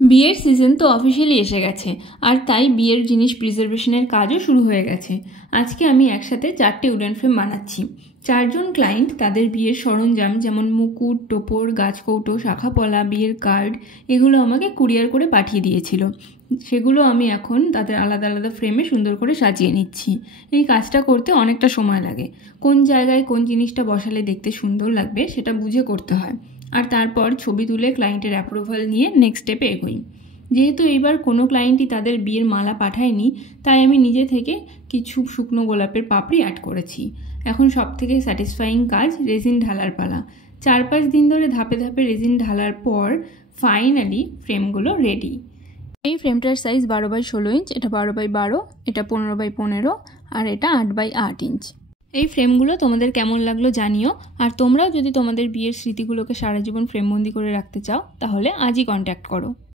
বিয়ের সিজন তো অফিসিয়ালি এসে গেছে, আর তাই বিয়ের জিনিস প্রিজার্ভেশনের কাজও শুরু হয়ে গেছে। আজকে আমি একসাথে 4টে উডেন ফ্রেম বানাচ্ছি। 4জন ক্লায়েন্ট তাদের বিয়ের সরঞ্জাম যেমন মুকুট, টোপর, গাছকৌটো, শাখাপলা, বিয়ের কার্ড এগুলো আমাকে কুরিয়ার করে পাঠিয়ে দিয়েছিল। সেগুলো আমি এখন তাদের আলাদা আলাদা ফ্রেমে সুন্দর করে সাজিয়ে নিচ্ছি। এই কাজটা করতে অনেকটা সময় লাগে। কোন জায়গায় কোন জিনিসটা বসালে দেখতে সুন্দর লাগবে সেটা বুঝে করতে হয়, আর তারপর ছবি তুলে ক্লায়েন্টের অ্যাপ্রুভাল নিয়ে নেক্সট স্টেপে এগোই। যেহেতু এইবার কোনো ক্লায়েন্টই তাদের বিয়ের মালা পাঠায়নি, তাই আমি নিজে থেকে কিছু শুকনো গোলাপের পাপড়ি অ্যাড করেছি। এখন সব থেকে স্যাটিসফাইং কাজ রেজিন ঢালার পালা। 4-5 দিন ধরে ধাপে ধাপে রেজিন ঢালার পর ফাইনালি ফ্রেমগুলো রেডি। এই ফ্রেমটার সাইজ 12x16 ইঞ্চ, এটা 12x12, এটা 15x15, আর এটা 8x8 ইঞ্চ। এই ফ্রেমগুলো তোমাদের কেমন লাগলো জানিও। আর তোমরাও যদি তোমাদের বিয়ের স্মৃতিগুলোকে সারা জীবন ফ্রেমবন্দি করে রাখতে চাও তাহলে আজই কন্ট্যাক্ট করো।